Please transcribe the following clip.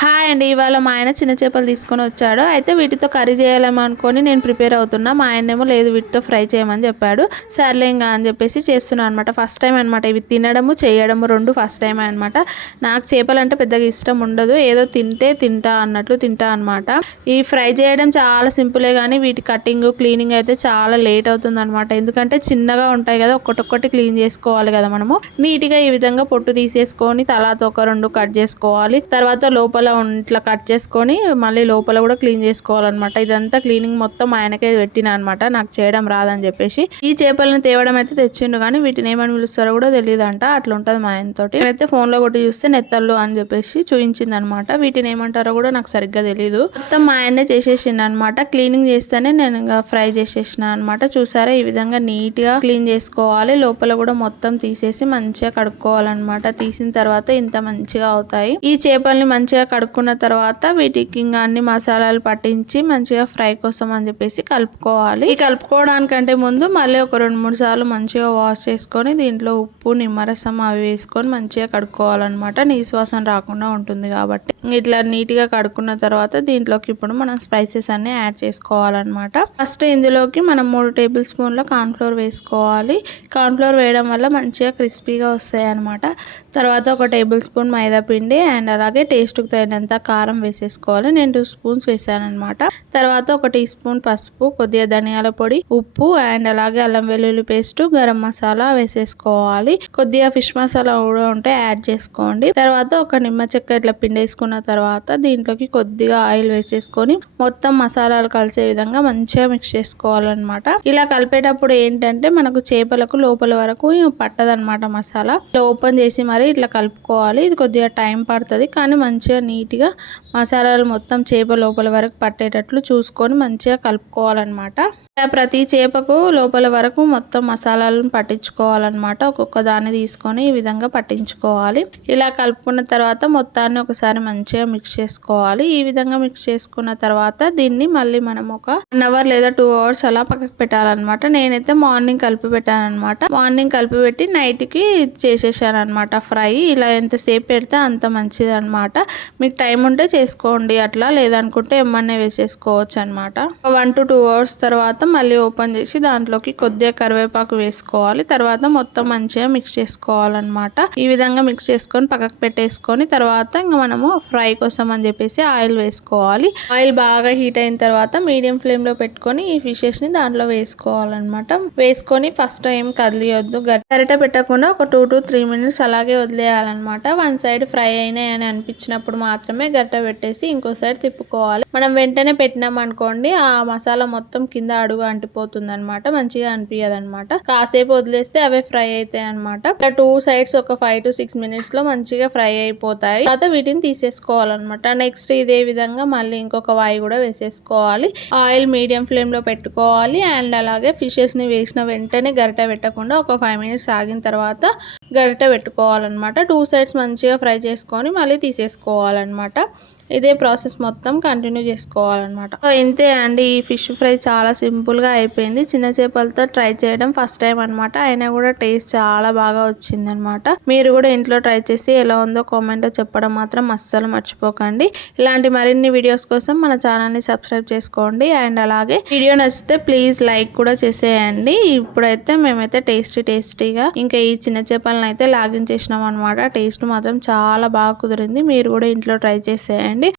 Hi అండి ఇవాళ మా ఆయన చిన్న చేపలు తీసుకొని వచ్చాడు. అయితే వీటితో కర్రీ చేయాలేమో అనుకొని నేను ప్రిపేర్ అవుతున్నా. మా ఆయనేమో లేదు వీటితో ఫ్రై చేయమని చెప్పాడు. సర్లే ఇంకా అని చెప్పేసి చేస్తున్నాను అనమాట ఫస్ట్ టైం అనమాట ఇవి తినడము చేయడము రెండు ఫస్ట్ టైం అనమాట నాకు చేపలు అంటే పెద్దగా ఇష్టం ఉండదు. ఏదో తింటే తింటా అన్నట్లు తింటా అనమాట ఈ ఫ్రై చేయడం చాలా సింపులే కానీ వీటి కటింగ్ క్లీనింగ్ అయితే చాలా లేట్ అవుతుంది అనమాట ఎందుకంటే చిన్నగా ఉంటాయి కదా ఒక్కటొక్కటి క్లీన్ చేసుకోవాలి కదా మనము. నీట్గా ఈ విధంగా పొట్టు తీసేసుకొని తలాతో ఒక రెండు కట్ చేసుకోవాలి. తర్వాత లోపల ఇట్లా కట్ చేసుకొని మళ్ళీ లోపల కూడా క్లీన్ చేసుకోవాలన్నమాట. ఇదంతా క్లీనింగ్ మొత్తం ఆయనకే పెట్టిన అనమాట నాకు చేయడం రాదని చెప్పేసి. ఈ చేపలను తేవడం అయితే తెచ్చిండు కానీ వీటిని ఏమని పిలుస్తారో కూడా తెలియదు అంట అట్లా ఉంటుంది మా ఆయనతోటి అయితే ఫోన్లో కొట్టి చూస్తే నెత్తళ్ళు అని చెప్పేసి చూపించింది అనమాట వీటిని ఏమంటారో కూడా నాకు సరిగ్గా తెలియదు మొత్తం మా ఆయనే చేసేసిండు అనమాట క్లీనింగ్ చేస్తేనే నేను ఇంకా ఫ్రై చేసేసిన అనమాట చూసారా? ఈ విధంగా నీట్గా క్లీన్ చేసుకోవాలి. లోపల కూడా మొత్తం తీసేసి మంచిగా కడుక్కోవాలన్నమాట. తీసిన తర్వాత ఇంత మంచిగా అవుతాయి. ఈ చేపల్ని మంచిగా కడుక్కున్న తర్వాత వీటికి ఇంకా అన్ని మసాలాలు పట్టించి మంచిగా ఫ్రై కోసం అని చెప్పేసి కలుపుకోవాలి. ఈ కలుపుకోవడానికంటే ముందు మళ్ళీ ఒక రెండు మూడు సార్లు మంచిగా వాష్ చేసుకొని దీంట్లో ఉప్పు నిమ్మరసం అవి వేసుకొని మంచిగా కడుక్కోవాలన్నమాట. నీసువాసన రాకుండా ఉంటుంది కాబట్టి. ఇట్లా నీట్గా కడుక్కున్న తర్వాత దీంట్లోకి ఇప్పుడు మనం స్పైసెస్ అన్ని యాడ్ చేసుకోవాలన్నమాట. ఫస్ట్ ఇందులోకి మనం మూడు టేబుల్ స్పూన్ల కార్న్ఫ్లోర్ వేసుకోవాలి. కార్న్ఫ్లోర్ వేయడం వల్ల మంచిగా క్రిస్పీగా వస్తాయి అనమాట తర్వాత ఒక టేబుల్ స్పూన్ మైదా పిండి అండ్ అలాగే టేస్ట్కి తగినంత కారం వేసేసుకోవాలి. నేను టూ స్పూన్స్ వేసానమాట తర్వాత ఒక టీ స్పూన్ పసుపు కొద్దిగా ధనియాల పొడి ఉప్పు అండ్ అలాగే అల్లం వెల్లుల్లి పేస్ట్ గరం మసాలా వేసేసుకోవాలి. కొద్దిగా ఫిష్ మసాలా కూడా ఉంటే యాడ్ చేసుకోండి. తర్వాత ఒక నిమ్మ చెక్క ఇట్లా పిండేసుకున్న తర్వాత దీంట్లోకి కొద్దిగా ఆయిల్ వేసేసుకొని మొత్తం మసాలాలు కలిసే విధంగా మంచిగా మిక్స్ చేసుకోవాలన్నమాట. ఇలా కలిపేటప్పుడు ఏంటంటే మనకు చేపలకు లోపల వరకు పట్టదనమాట మసాలా. ఓపెన్ చేసి మరి ఇట్లా కలుపుకోవాలి. ఇది కొద్దిగా టైం పడుతుంది. కానీ మంచిగా నీట్గా మసాలాలు మొత్తం చేప లోపల వరకు పట్టేటట్లు చూసుకొని మంచిగా కలుపుకోవాలన్నమాట. ప్రతి చేపకు లోపల వరకు మొత్తం మసాలాలను పట్టించుకోవాలన్నమాట. ఒక్కొక్క దాన్ని తీసుకొని ఈ విధంగా పట్టించుకోవాలి. ఇలా కలుపుకున్న తర్వాత మొత్తాన్ని ఒకసారి మంచిగా మిక్స్ చేసుకోవాలి. ఈ విధంగా మిక్స్ చేసుకున్న తర్వాత దీన్ని మళ్ళీ మనం ఒక వన్ అవర్ లేదా టూ అవర్స్ అలా పక్కకు పెట్టాలన్నమాట. నేనైతే మార్నింగ్ కలిపి పెట్టాను అనమాట మార్నింగ్ కలిపి పెట్టి నైట్కి చేసేసాను అనమాట ఫ్రై. ఇలా ఎంతసేపు పెడితే అంత మంచిది అనమాట మీకు టైం ఉంటే చేసుకోండి. అట్లా లేదనుకుంటే ఏమన్నా వేసేసుకోవచ్చు అనమాట వన్ టు టూ అవర్స్ తర్వాత మళ్ళీ ఓపెన్ చేసి దాంట్లోకి కొద్దిగా కరివేపాకు వేసుకోవాలి. తర్వాత మొత్తం మంచిగా మిక్స్ చేసుకోవాలన్నమాట. ఈ విధంగా మిక్స్ చేసుకొని పక్కకు పెట్టేసుకొని తర్వాత ఇంకా మనము ఫ్రై కోసం అని చెప్పేసి ఆయిల్ వేసుకోవాలి. ఆయిల్ బాగా హీట్ అయిన తర్వాత మీడియం ఫ్లేమ్లో పెట్టుకొని ఈ ఫిషెస్ని దాంట్లో వేసుకోవాలన్నమాట. వేసుకొని ఫస్ట్ ఏం కదిలియొద్దు. గరిట పెట్టకుండా ఒక టూ టు త్రీ మినిట్స్ అలాగే వదిలేయాలన్నమాట. వన్ సైడ్ ఫ్రై అయినాయి అని అనిపించినప్పుడు మాత్రమే గరిట పెట్టేసి ఇంకో సైడ్ తిప్పుకోవాలి. మనం వెంటనే పెట్టినాం అనుకోండి ఆ మసాలా మొత్తం కింద అడుగు అడుగు అంటిపోతుంది అనమాట మంచిగా అనిపించదు అనమాట కాసేపు వదిలేస్తే అవే ఫ్రై అవుతాయి అనమాట టూ సైడ్స్ ఒక ఫైవ్ టు సిక్స్ మినిట్స్లో మంచిగా ఫ్రై అయిపోతాయి. తర్వాత వీటిని తీసేసుకోవాలన్నమాట. నెక్స్ట్ ఇదే విధంగా మళ్ళీ ఇంకొక వాయి కూడా వేసేసుకోవాలి. ఆయిల్ మీడియం ఫ్లేమ్లో పెట్టుకోవాలి. అండ్ అలాగే ఫిషెస్ని వేసిన వెంటనే గరిట పెట్టకుండా ఒక ఫైవ్ మినిట్స్ ఆగిన తర్వాత గరిట పెట్టుకోవాలన్నమాట. టూ సైడ్స్ మంచిగా ఫ్రై చేసుకొని మళ్ళీ తీసేసుకోవాలన్నమాట. ఇదే ప్రాసెస్ మొత్తం కంటిన్యూ చేసుకోవాలన్నమాట. ఇంతే అండి. ఈ ఫిష్ ఫ్రై చాలా సింపుల్గా అయిపోయింది. చిన్న చేపలతో ట్రై చేయడం ఫస్ట్ టైం అనమాట అయినా కూడా టేస్ట్ చాలా బాగా వచ్చింది అనమాట మీరు కూడా ఇంట్లో ట్రై చేసి ఎలా ఉందో కామెంట్లో చెప్పడం మాత్రం అస్సలు మర్చిపోకండి. ఇలాంటి మరిన్ని వీడియోస్ కోసం మన ఛానల్ని సబ్స్క్రైబ్ చేసుకోండి. అండ్ అలాగే వీడియో నచ్చితే ప్లీజ్ లైక్ కూడా చేసేయండి. ఇప్పుడైతే మేమైతే టేస్టీ టేస్టీగా ఇంకా ఈ చిన్న చేపలను అయితే లాగిన్ చేసినాం అనమాట టేస్ట్ మాత్రం చాలా బాగా కుదిరింది. మీరు కూడా ఇంట్లో ట్రై చేసేయండి.